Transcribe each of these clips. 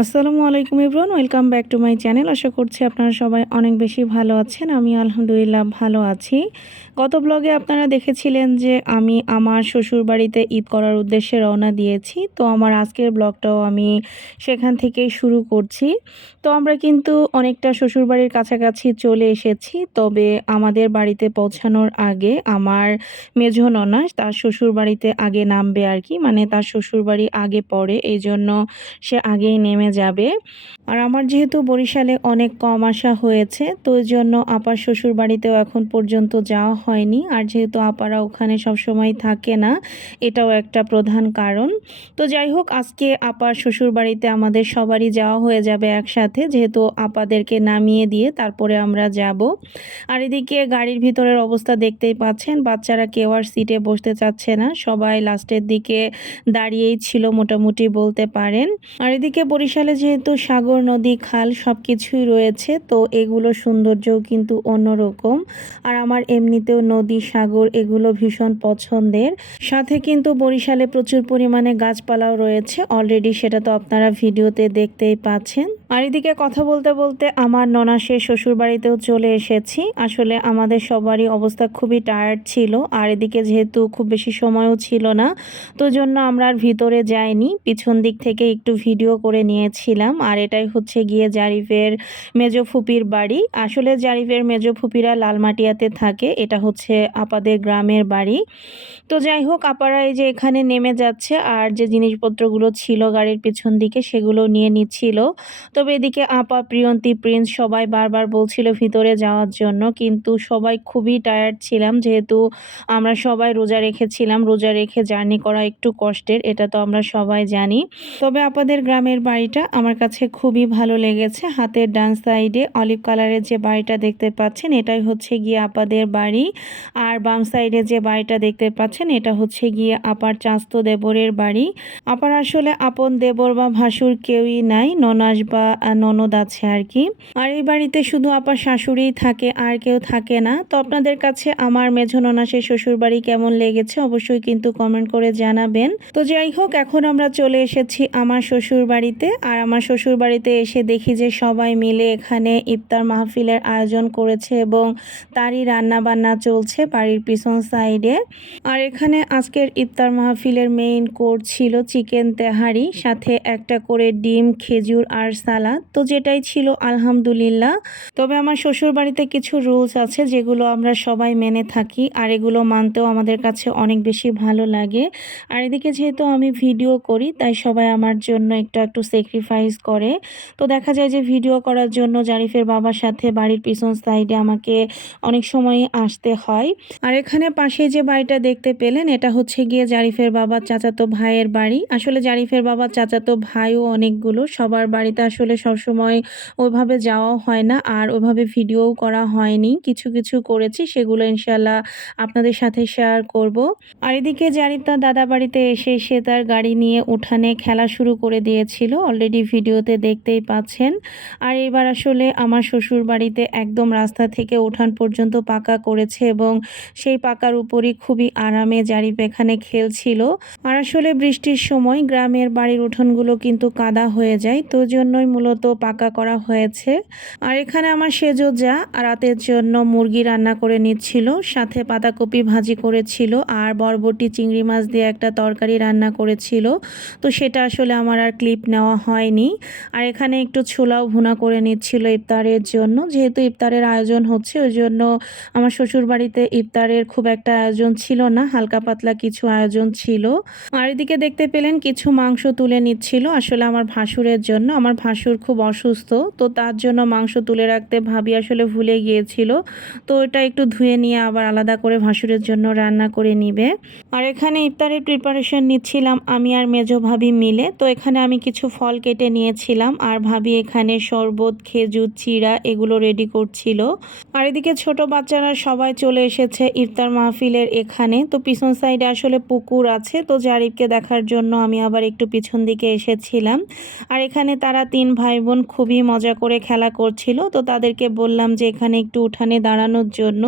আসসালামু আলাইকুম Ibran welcome back to my channel. আশা করছি আপনারা সবাই অনেক বেশি ভালো আছেন। আমি আলহামদুলিল্লাহ ভালো আছি। গত ব্লগে আপনারা দেখেছিলেন যে আমি আমার শ্বশুর বাড়িতে ঈদ করার উদ্দেশ্যে রওনা দিয়েছি। তো আমার আজকের ব্লগটাও আমি সেখান থেকেই শুরু করছি। তো আমরা কিন্তু অনেকটা শ্বশুর বাড়ির কাছাকাছি চলে এসেছি। তবে আমাদের বাড়িতে পৌঁছানোর আগে আমার মেঝো ননা তার শ্বশুর বাড়িতে আগে নামবে আর কি। মানে তার শ্বশুর বাড়ি আগে পড়ে এই জন্য সে আগেই নেমে যাবে। আর আমার যেহেতু বরিশালে অনেক কম আসা হয়েছে, তো ওই জন্য আপার শ্বশুর বাড়িতেও এখন পর্যন্ত যাওয়া হয়নি। আর যেহেতু আপারা ওখানে সবসময় থাকে না, এটাও একটা প্রধান কারণ। তো যাই হোক, আজকে আপার শ্বশুর বাড়িতে আমাদের সবারই যাওয়া হয়ে যাবে একসাথে, যেহেতু আপাদেরকে নামিয়ে দিয়ে তারপরে আমরা যাব। আর এদিকে গাড়ির ভিতরের অবস্থা দেখতেই পাচ্ছেন, বাচ্চারা কেউ আর সিটে বসতে চাচ্ছে না, সবাই লাস্টের দিকে দাঁড়িয়েই ছিল মোটামুটি বলতে পারেন। আর এদিকে বরিশালে যেহেতু সাগর, নদী, খাল সব কিছুই রয়েছে, তো এগুলো সৌন্দর্যও কিন্তু অন্যরকম। আর আমার এমনিতেও নদী, সাগর এগুলো ভীষণ পছন্দের। সাথে কিন্তু বরিশালে প্রচুর পরিমাণে গাছপালাও রয়েছে। অলরেডি সেটা তো আপনারা ভিডিওতে দেখতেই পাচ্ছেন। আর এদিকে কথা বলতে বলতে আমার ননাসের শ্বশুর বাড়িতেও চলে এসেছি। আসলে আমাদের সবারই অবস্থা খুবই টায়ার্ড ছিল। আর এদিকে যেহেতু খুব বেশি সময়ও ছিল না, তো জন্য আমরা আর ভিতরে যাইনি। পিছন দিক থেকে একটু ভিডিও করে নিয়েছিলাম আর এটাই হচ্ছে গিয়ে জারিফের মেজো ফুপির বাড়ি। আসলে জারিফের মেজো ফুপিরা লালমাটিয়াতে থাকে। এটা হচ্ছে আপাদের গ্রামের বাড়ি। তো যাই হোক, আপারা এই যে এখানে নেমে যাচ্ছে আর যে জিনিসপত্রগুলো ছিল গাড়ির পিছন দিকে সেগুলো নিয়ে নিচ্ছিল। তবে এদিকে আপা, প্রিয়ন্তী, প্রিন্স সবাই বারবার বলছিল ভিতরে যাওয়ার জন্য। কিন্তু সবাই খুবই টায়ার্ড ছিলাম। যেহেতু আমরা সবাই রোজা রেখেছিলাম। রোজা রেখে জার্নি করা একটু কষ্টের, এটা তো আমরা সবাই জানি। তবে আপাদের গ্রামের বাড়িটা আমার কাছে খুবই ভালো লেগেছে। হাতের ডান সাইডে অলিভ কালারের যে বাড়িটা দেখতে পাচ্ছেন, এটাই হচ্ছে গিয়ে আপাদের বাড়ি। আর বাম সাইডে যে বাড়িটা দেখতে পাচ্ছেন, এটা হচ্ছে গিয়ে আপার চাস্ত দেবরের বাড়ি। আপার আসলে আপন দেবর বা ভাসুর কেউই নাই, ননাস বা ননদ আছে আর কি। আর এই বাড়িতে শুধু আপার শাশুড়িই থাকে, আর কেউ থাকে না। তো আপনাদের কাছে আমার মেঝো ননাসের শ্বশুর বাড়ি কেমন লেগেছে অবশ্যই কিন্তু কমেন্ট করে জানাবেন। তো যাই হোক, এখন আমরা চলে এসেছি আমার শ্বশুর বাড়িতে আর আমার শ্বশুর বাড়িতে এসে দেখি যে সবাই মিলে এখানে ইফতার মাহফিলের আয়োজন করেছে এবং তারই রান্না বান্না চলছে বাড়ির পিছন সাইডে। আর এখানে আজকের ইফতার মাহফিলের মেইন কোর্স ছিল চিকেন তেহারি, সাথে একটা করে ডিম, খেজুর আর সালাদ। তো যেটাই ছিল আলহামদুলিল্লাহ। তবে আমার শ্বশুর বাড়িতে কিছু রুলস আছে যেগুলো আমরা সবাই মেনে থাকি আর এগুলো মানতেও আমাদের কাছে অনেক বেশি ভালো লাগে। আর এদিকে যেহেতু আমি ভিডিও করি, তাই সবাই আমার জন্য একটু একটু স্যাক্রিফাইস করে। তো দেখা যায় যে ভিডিও করার জন্য জারিফের বাবার সাথে বাড়ির পিছন সাইডে আমাকে অনেক সময় আসতে হয়। আর এখানে পাশে যে বাড়িটা দেখতে পেলেন, এটা হচ্ছে গিয়ে জারিফের বাবার চাচাতো ভাইয়ের বাড়ি। আসলে জারিফের বাবার চাচাতো ভাইও অনেকগুলো, সবার বাড়িতে আসলে সবসময় ওইভাবে যাওয়াও হয় না আর ওইভাবে ভিডিওও করা হয়নি। কিছু কিছু করেছি, সেগুলো ইনশাল্লাহ আপনাদের সাথে শেয়ার করব। আর এদিকে জারিফ তার দাদা বাড়িতে এসে সে তার গাড়ি নিয়ে উঠানে খেলা শুরু করে দিয়েছিল। অলরেডি ভিডিওতে দেখতেই পাচ্ছেন। আর এবার আসলে আমার শ্বশুর বাড়িতে একদম রাস্তা থেকে উঠান পর্যন্ত পাকা করেছে এবং সেই পাকার উপরই খুবই আরামে জারিফ এখানে খেলছিল। আর আসলে বৃষ্টির সময় গ্রামের বাড়ির উঠোনগুলো কিন্তু কাদা হয়ে যায়, তো জন্যই মূলত পাকা করা হয়েছে। আর এখানে আমার সেজো যা, রাতের জন্য মুরগি রান্না করে নিচ্ছিল, সাথে পাতাকপি ভাজি করেছিল আর বরবটি, চিংড়ি মাছ দিয়ে একটা তরকারি রান্না করেছিল। তো সেটা আসলে আমার আর ক্লিপ নেওয়া হয়নি। আর এখানে একটু ছোলাও ভুনা করে নিচ্ছিল ইফতারের জন্য। যেহেতু ইফতারের আয়োজন হচ্ছে, ওই জন্য আমার শ্বশুর বাড়িতে ইফতারের খুব একটা আয়োজন ছিল না, হালকা পাতলা কিছু আয়োজন ছিল। আর এদিকে দেখতে পেলেন, কিছু মাংস তুলে নিচ্ছিল আসলে আমার ভাসুরের জন্য। আমার ভাসুর খুব অসুস্থ, তো তার জন্য মাংস তুলে রাখতে ভাবি আসলে ভুলে গিয়েছিল। তো এটা একটু ধুয়ে নিয়ে আবার আলাদা করে ভাসুরের জন্য রান্না করে নিবে। আর এখানে ইফতারের প্রিপারেশন নিচ্ছিলাম আমি আর মেজো ভাবি মিলে। তো এখানে আমি কিছু ফল কেটে নিয়েছিলাম আর ভাবি এখানে শরবত, খেজুর, চিড়া এগুলো রেডি করছিল। আর এদিকে ছোট বাচ্চারা সবাই চলে এসেছে ইফতার মাহফিলের এখানে। তো পিছন সাইডে আসলে পুকুর আছে, তো জারিফকে দেখার জন্য আমি আবার একটু পিছন দিকে এসেছিলাম। আর এখানে তারা তিন ভাই বোন খুবই মজা করে খেলা করছিল, তো তাদেরকে বললাম যে এখানে একটু উঠানে দাঁড়ানোর জন্য।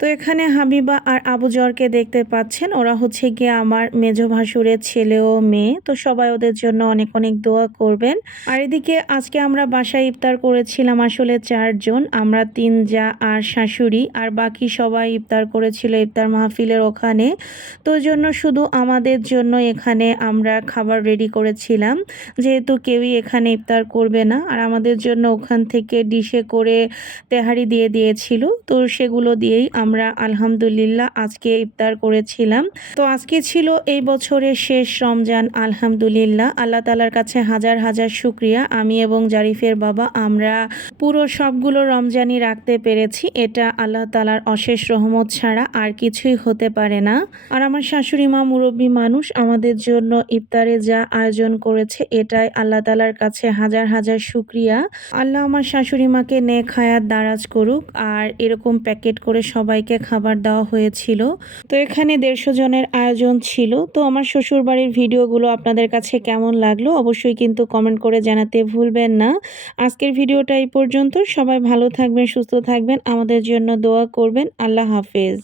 তো এখানে হাবিবা আর আবু জরকে দেখতে পাচ্ছেন, ওরা হচ্ছে গিয়ে আমার মেজ ভাসুরের ছেলে ও মেয়ে। তো সবাই ওদের জন্য অনেক অনেক দোয়া করবেন করবেন। আর এদিকে আজকে আমরা বাসায় ইফতার করেছিলাম আসলে চারজন, আমরা তিন যা আর শাশুড়ি, আর বাকি সবাই ইফতার করেছিল ইফতার মাহফিলের ওখানে। তো জন্য শুধু আমাদের জন্য এখানে আমরা খাবার রেডি করেছিলাম। যেহেতু কেউই এখানে ইফতার করবে না, আর আমাদের জন্য ওখান থেকে ডিশে করে তেহারি দিয়ে দিয়েছিল। তো সেগুলো দিয়েই আমরা আলহামদুলিল্লাহ আজকে ইফতার করেছিলাম। তো আজকে ছিল এই বছরের শেষ রমজান, আলহামদুলিল্লাহ। আল্লাহ তালার কাছে হাজার হাজার হাজার শুক্রিয়া। আমি এবং জারিফের বাবা, আমরা পুরো সবগুলো রমজানই রাখতে পেরেছি। এটা আল্লাহ তালার অশেষ রহমত ছাড়া আর কিছুই হতে পারে না। আর আমার শাশুড়ি মা মুরব্বী মানুষ আমাদের জন্য ইফতারে যা আয়োজন করেছে, এটাই আল্লাহ তালার কাছে হাজার হাজার শুক্রিয়া। আল্লাহ আমার শাশুড়ি মাকে নেক হায়াত দারাজ করুক। আর এরকম প্যাকেট করে সবাইকে খাবার দেওয়া হয়েছিল। তো এখানে দেড়শো জনের আয়োজন ছিল। তো আমার শ্বশুর বাড়ির ভিডিওগুলো আপনাদের কাছে কেমন লাগল? অবশ্যই কিন্তু কমেন্ট করে জানাতে ভুলবেন না। আজকের ভিডিওটা এই পর্যন্ত। সবাই ভালো থাকবেন, সুস্থ থাকবেন। আমাদের জন্য দোয়া করবেন। আল্লাহ হাফেজ।